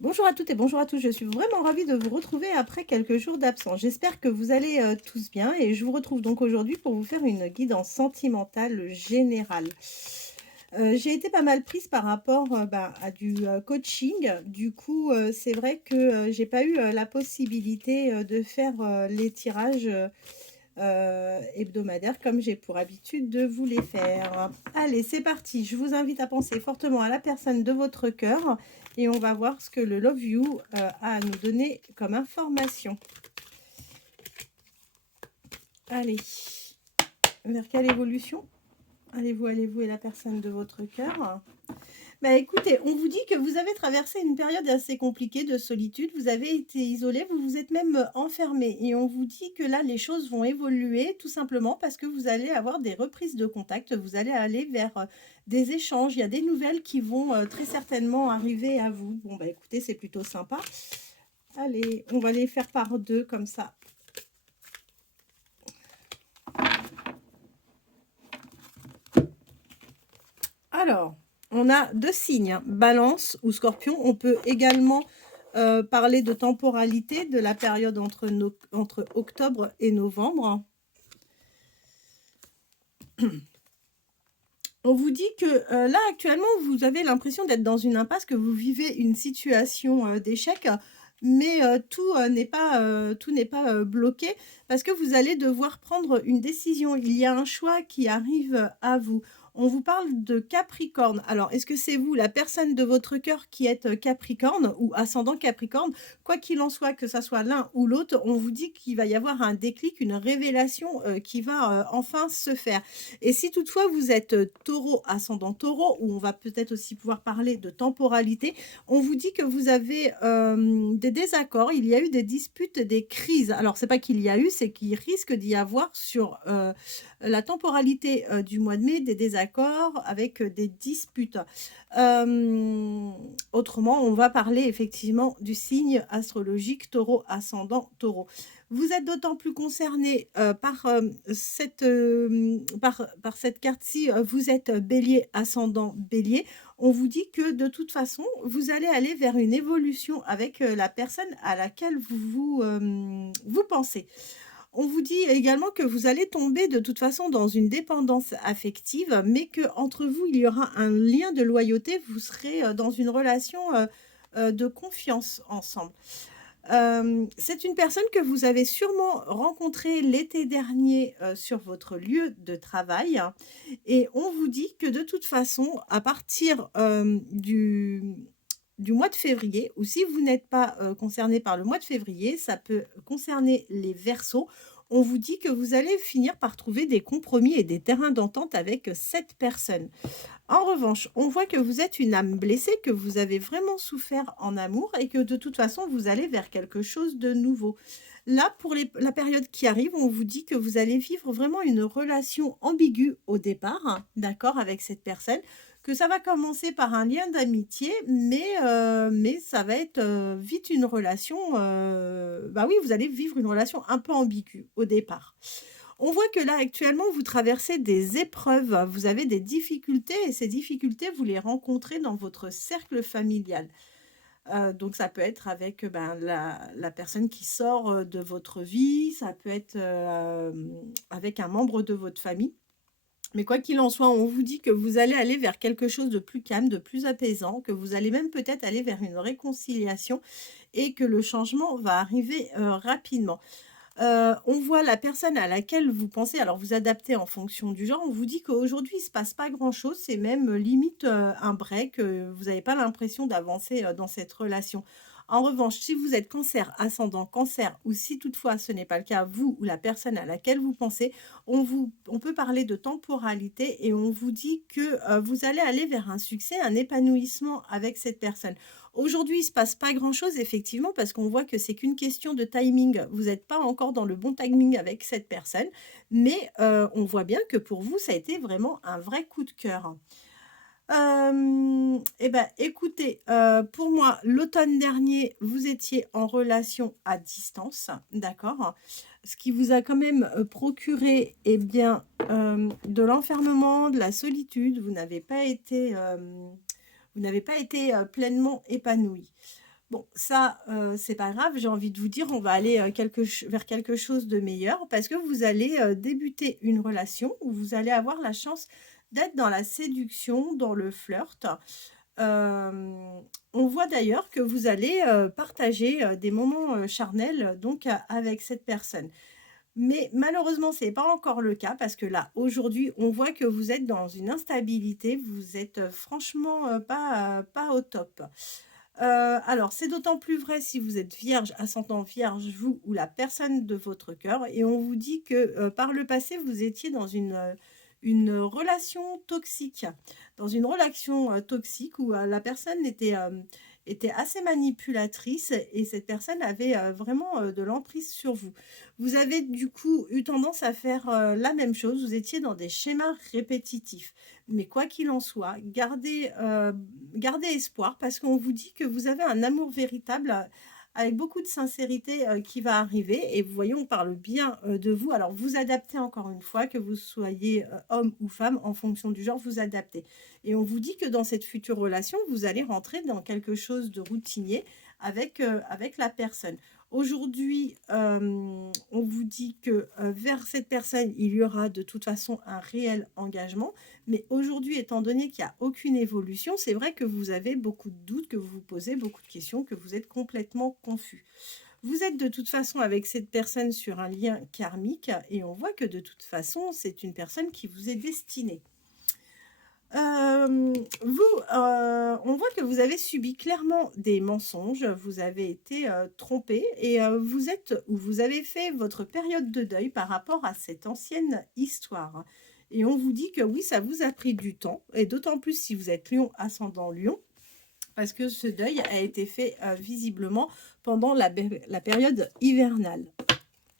Bonjour à toutes et bonjour à tous, je suis vraiment ravie de vous retrouver après quelques jours d'absence. J'espère que vous allez tous bien et je vous retrouve donc aujourd'hui pour vous faire une guidance sentimentale générale. J'ai été pas mal prise par rapport à du coaching. Du coup, c'est vrai que j'ai pas eu la possibilité de faire les tirages hebdomadaires comme j'ai pour habitude de vous les faire. Allez, c'est parti. Je vous invite à penser fortement à la personne de votre cœur et on va voir ce que le Love You a à nous donner comme information. Allez, vers quelle évolution allez-vous et la personne de votre cœur? Bah écoutez, on vous dit que vous avez traversé une période assez compliquée de solitude, vous avez été isolé, vous vous êtes même enfermé et on vous dit que là les choses vont évoluer tout simplement parce que vous allez avoir des reprises de contact, vous allez aller vers des échanges, il y a des nouvelles qui vont très certainement arriver à vous. Bon bah écoutez, c'est plutôt sympa. Allez, on va les faire par deux comme ça. Alors, on a deux signes, hein, Balance ou Scorpion. On peut également parler de temporalité de la période entre octobre et novembre. On vous dit que là, actuellement, vous avez l'impression d'être dans une impasse, que vous vivez une situation d'échec, mais tout n'est pas bloqué parce que vous allez devoir prendre une décision. Il y a un choix qui arrive à vous. On vous parle de Capricorne. Alors, est-ce que c'est vous, la personne de votre cœur, qui êtes Capricorne ou ascendant Capricorne? Quoi qu'il en soit, que ça soit l'un ou l'autre, on vous dit qu'il va y avoir un déclic, une révélation qui va enfin se faire. Et si toutefois vous êtes taureau, ascendant taureau, où on va peut-être aussi pouvoir parler de temporalité, on vous dit que vous avez des désaccords, il y a eu des disputes, des crises. Alors, c'est pas qu'il y a eu, c'est qu'il risque d'y avoir sur la temporalité du mois de mai, des désaccords avec des disputes. Autrement, on va parler effectivement du signe astrologique taureau, ascendant taureau. Vous êtes d'autant plus concerné par cette carte-ci, vous êtes bélier, ascendant bélier. On vous dit que de toute façon, vous allez aller vers une évolution avec la personne à laquelle vous pensez. On vous dit également que vous allez tomber de toute façon dans une dépendance affective, mais que entre vous, il y aura un lien de loyauté. Vous serez dans une relation de confiance ensemble. C'est une personne que vous avez sûrement rencontrée l'été dernier sur votre lieu de travail et on vous dit que de toute façon, à partir du mois de février, ou si vous n'êtes pas concerné par le mois de février, ça peut concerner les Verseaux. On vous dit que vous allez finir par trouver des compromis et des terrains d'entente avec cette personne. En revanche, on voit que vous êtes une âme blessée, que vous avez vraiment souffert en amour et que de toute façon, vous allez vers quelque chose de nouveau. Là, pour la période qui arrive, on vous dit que vous allez vivre vraiment une relation ambiguë au départ, hein, d'accord, avec cette personne, que ça va commencer par un lien d'amitié, mais ça va être vite une relation, bah oui, vous allez vivre une relation un peu ambiguë au départ. On voit que là, actuellement, vous traversez des épreuves, vous avez des difficultés et ces difficultés, vous les rencontrez dans votre cercle familial. Donc ça peut être avec, la personne qui sort, de votre vie, ça peut être, avec un membre de votre famille. Mais quoi qu'il en soit, on vous dit que vous allez aller vers quelque chose de plus calme, de plus apaisant, que vous allez même peut-être aller vers une réconciliation et que le changement va arriver, rapidement. On voit la personne à laquelle vous pensez, alors vous adaptez en fonction du genre. On vous dit qu'aujourd'hui, il ne se passe pas grand-chose, c'est même limite un break, vous n'avez pas l'impression d'avancer dans cette relation. En revanche, si vous êtes cancer, ascendant cancer, ou si toutefois ce n'est pas le cas, vous ou la personne à laquelle vous pensez, on peut parler de temporalité et on vous dit que vous allez aller vers un succès, un épanouissement avec cette personne. Aujourd'hui, il ne se passe pas grand-chose, effectivement, parce qu'on voit que c'est qu'une question de timing. Vous n'êtes pas encore dans le bon timing avec cette personne, mais on voit bien que pour vous, ça a été vraiment un vrai coup de cœur. Et ben, écoutez, pour moi, l'automne dernier, vous étiez en relation à distance, d'accord? Ce qui vous a quand même procuré, eh bien, de l'enfermement, de la solitude. Vous n'avez pas été pleinement épanoui. Bon, ça, c'est pas grave, j'ai envie de vous dire, on va aller vers quelque chose de meilleur parce que vous allez débuter une relation où vous allez avoir la chance d'être dans la séduction, dans le flirt. On voit d'ailleurs que vous allez partager des moments charnels donc avec cette personne. Mais malheureusement, ce n'est pas encore le cas parce que là, aujourd'hui, on voit que vous êtes dans une instabilité, vous êtes franchement pas au top. Alors, c'est d'autant plus vrai si vous êtes vierge, ascendant vierge, vous ou la personne de votre cœur. Et on vous dit que par le passé, vous étiez dans une relation toxique. Dans une relation toxique où la personne était assez manipulatrice et cette personne avait vraiment de l'emprise sur vous. Vous avez du coup eu tendance à faire la même chose. Vous étiez dans des schémas répétitifs. Mais quoi qu'il en soit, gardez espoir parce qu'on vous dit que vous avez un amour véritable avec beaucoup de sincérité qui va arriver. Et vous voyez, on parle bien de vous. Alors, vous adaptez encore une fois, que vous soyez homme ou femme, en fonction du genre, vous adaptez. Et on vous dit que dans cette future relation, vous allez rentrer dans quelque chose de routinier avec la personne. Aujourd'hui, on vous dit que vers cette personne, il y aura de toute façon un réel engagement. Mais aujourd'hui, étant donné qu'il n'y a aucune évolution, c'est vrai que vous avez beaucoup de doutes, que vous vous posez beaucoup de questions, que vous êtes complètement confus. Vous êtes de toute façon avec cette personne sur un lien karmique et on voit que de toute façon, c'est une personne qui vous est destinée. On voit que vous avez subi clairement des mensonges, vous avez été trompé et vous avez fait votre période de deuil par rapport à cette ancienne histoire. Et on vous dit que oui, ça vous a pris du temps, et d'autant plus si vous êtes lion, ascendant lion, parce que ce deuil a été fait visiblement pendant la période hivernale.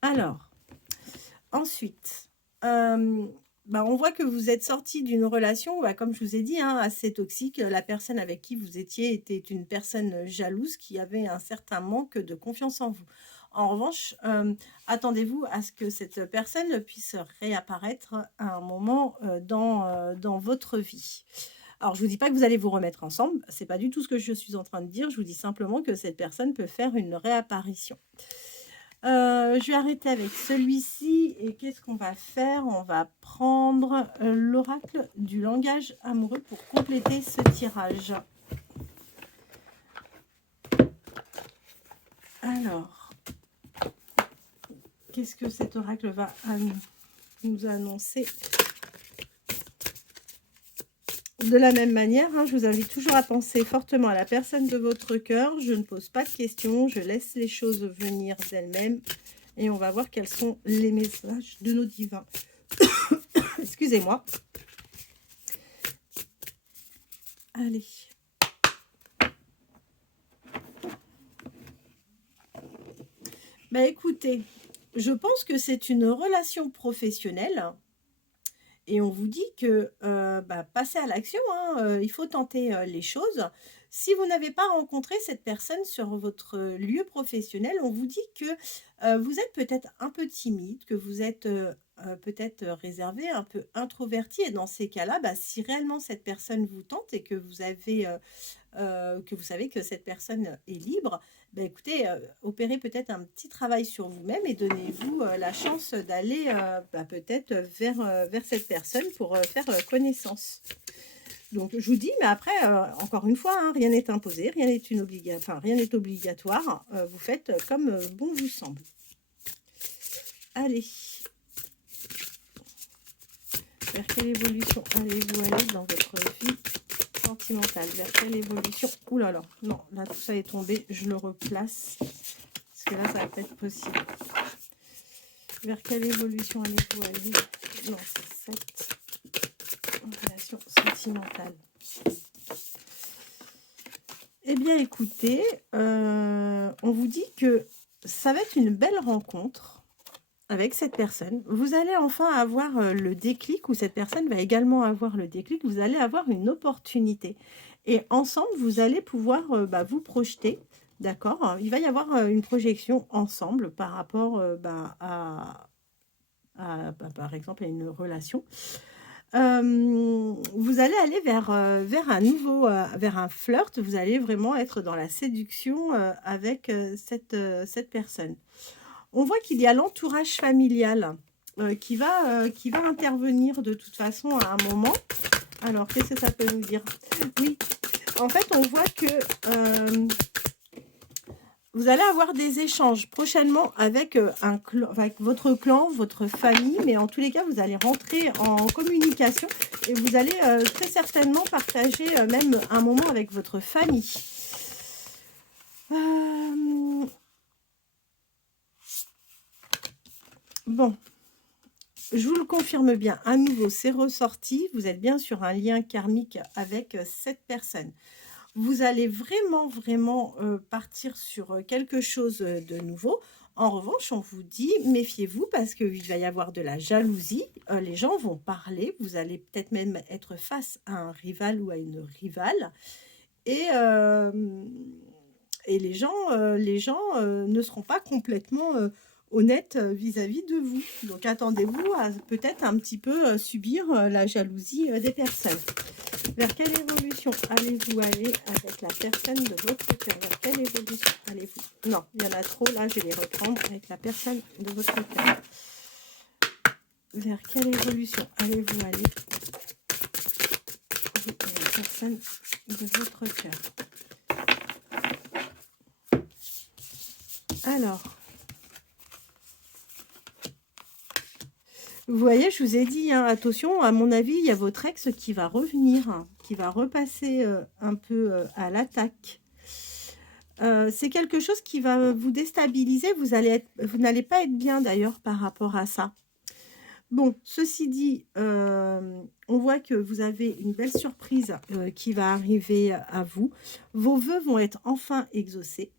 Alors, ensuite, on voit que vous êtes sorti d'une relation, comme je vous ai dit, assez toxique. La personne avec qui vous étiez était une personne jalouse qui avait un certain manque de confiance en vous. En revanche, attendez-vous à ce que cette personne puisse réapparaître à un moment dans votre vie. Alors, je ne vous dis pas que vous allez vous remettre ensemble, c'est pas du tout ce que je suis en train de dire, je vous dis simplement que cette personne peut faire une réapparition. Je vais arrêter avec celui-ci et qu'est-ce qu'on va faire? On va prendre l'oracle du langage amoureux pour compléter ce tirage. Alors, qu'est-ce que cet oracle va nous annoncer? De la même manière, je vous invite toujours à penser fortement à la personne de votre cœur. Je ne pose pas de questions, je laisse les choses venir d'elles-mêmes. Et on va voir quels sont les messages de nos divins. Excusez-moi. Allez. Écoutez, je pense que c'est une relation professionnelle. Et on vous dit que passez à l'action, il faut tenter les choses. Si vous n'avez pas rencontré cette personne sur votre lieu professionnel, on vous dit que vous êtes peut-être un peu timide, que vous êtes peut-être réservé, un peu introverti. Et dans ces cas-là, si réellement cette personne vous tente et que vous avez que vous savez que cette personne est libre, écoutez, opérez peut-être un petit travail sur vous-même et donnez-vous la chance d'aller peut-être vers cette personne pour faire connaissance. Donc, je vous dis, mais après, encore une fois, rien n'est imposé, rien n'est obligatoire. Vous faites comme bon vous semble. Allez. Vers quelle évolution allez-vous aller dans votre vie sentimentale? Vers quelle évolution? Ouh là là, non, là tout ça est tombé, je le replace, parce que là ça va pas être possible. Vers quelle évolution allez-vous aller? Non, c'est cette relation sentimentale. Eh bien écoutez, on vous dit que ça va être une belle rencontre avec cette personne. Vous allez enfin avoir le déclic, ou cette personne va également avoir le déclic, vous allez avoir une opportunité. Et ensemble, vous allez pouvoir vous projeter, d'accord? Il va y avoir une projection ensemble par rapport par exemple, à une relation. Vous allez aller vers un nouveau, vers un flirt. Vous allez vraiment être dans la séduction, avec, cette personne. On voit qu'il y a l'entourage familial, qui va intervenir de toute façon à un moment. Alors qu'est-ce que ça peut nous dire? Oui, en fait, on voit que, vous allez avoir des échanges prochainement avec, un clan avec votre clan, votre famille, mais en tous les cas, vous allez rentrer en communication et vous allez, très certainement partager, même un moment avec votre famille. Hem, bon, je vous le confirme bien, à nouveau, c'est ressorti. Vous êtes bien sur un lien karmique avec, cette personne. Vous allez vraiment, vraiment, partir sur, quelque chose, de nouveau. En revanche, on vous dit: «Méfiez-vous» parce qu'il va y avoir de la jalousie, les gens vont parler, vous allez peut-être même être face à un rival ou à une rivale et hem les gens, ne seront pas complètement, honnêtes, vis-à- ь de vous. Donc attendez-vous à peut-être un petit peu, subir, la jalousie, des personnes. Vers quelle évolution allez-vous aller avec la personne de votre cœur? Vers quelle évolution allez-vous? Non, il y en a trop, là, je vais les reprendre avec la personne de votre cœur. Vers quelle évolution allez-vous aller avec la personne de votre cœur? Alors, vous voyez, je vous ai dit, hein, attention, à mon avis, il y a votre ex qui va revenir, hein, qui va repasser, un peu, à l'attaque. C'est quelque chose qui va vous déstabiliser, vous n'allez pas être bien d'ailleurs par rapport à ça. Bon, ceci dit, on voit que vous avez une belle surprise, qui va arriver à vous. Vos vœux vont être enfin exaucés.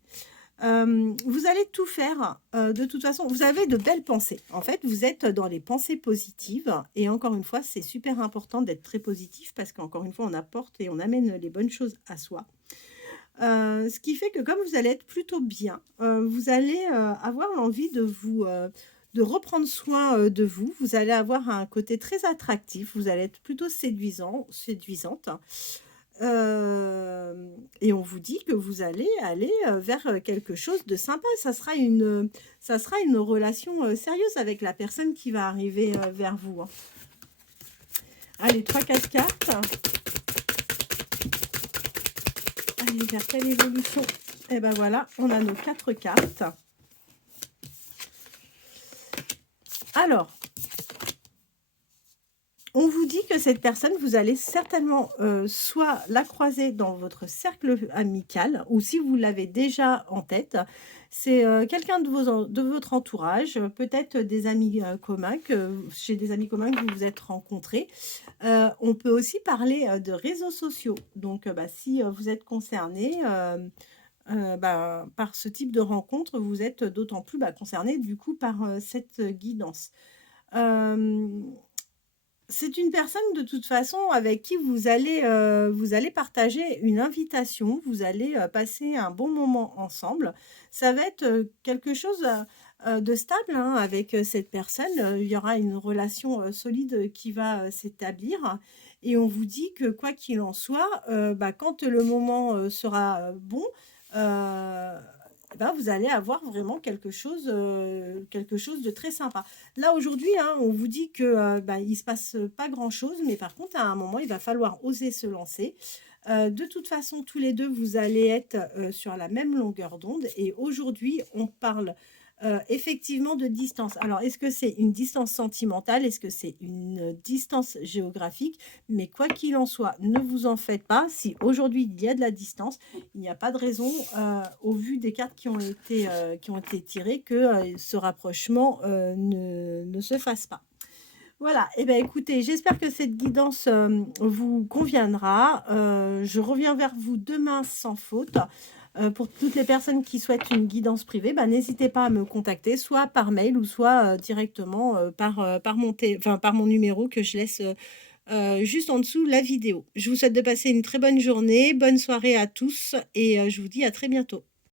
Vous allez tout faire, de toute façon, vous avez de belles pensées. En fait, vous êtes dans les pensées positives et encore une fois, c'est super important d'être très positif parce qu'encore une fois, on apporte et on amène les bonnes choses à soi. Ce qui fait que comme vous allez être plutôt bien, vous allez, avoir envie de reprendre soin, de vous. Vous allez avoir un côté très attractif, vous allez être plutôt séduisante. Et on vous dit que vous allez aller, vers, quelque chose de sympa. Ça sera une relation, sérieuse avec la personne qui va arriver, vers vous, hein. Allez, 3-4 cartes. Allez, vers quelle évolution? Et ben voilà, on a nos 4 cartes. Alors, on vous dit que cette personne, vous allez certainement, soit la croiser dans votre cercle amical ou si vous l'avez déjà en tête, c'est, quelqu'un de votre entourage, peut-être des amis, communs chez des amis communs que vous vous êtes rencontrés. On peut aussi parler, de réseaux sociaux. Donc, bah, si, vous êtes concerné, bah, par ce type de rencontre, vous êtes d'autant plus, bah, concerné du coup par, cette guidance. Hem C'est une personne de toute façon avec qui vous allez partager une invitation, vous allez, passer un bon moment ensemble. Ça va être, quelque chose, de stable, hein, avec, cette personne, il y aura une relation, solide, qui va, s'établir et on vous dit que quoi qu'il en soit, bah, quand le moment, sera, bon, heu bah, vous allez avoir vraiment quelque chose de très sympa. Là, aujourd'hui, hein, on vous dit que, bah, il se passe pas grand-chose, mais par contre, à un moment, il va falloir oser se lancer. De toute façon, tous les 2 vous allez être, sur la même longueur d'onde et aujourd'hui, on parle, effectivement de distance. Alors, est-ce que c'est une distance sentimentale? Est-ce que c'est une distance géographique? Mais quoi qu'il en soit, ne vous en faites pas. Si aujourd'hui, il y a de la distance, il n'y a pas de raison, au vu des cartes qui ont été tirées, que, ce rapprochement, ne se fasse pas. Voilà, et ben écoutez, j'espère que cette guidance, vous conviendra. Je reviens vers vous demain sans faute. Pour toutes les personnes qui souhaitent une guidance privée, bah, n'hésitez pas à me contacter, soit par mail ou soit, directement, par mon numéro que je laisse, juste en dessous la vidéo. Je vous souhaite de passer une très bonne journée, bonne soirée à tous et je vous dis à très bientôt.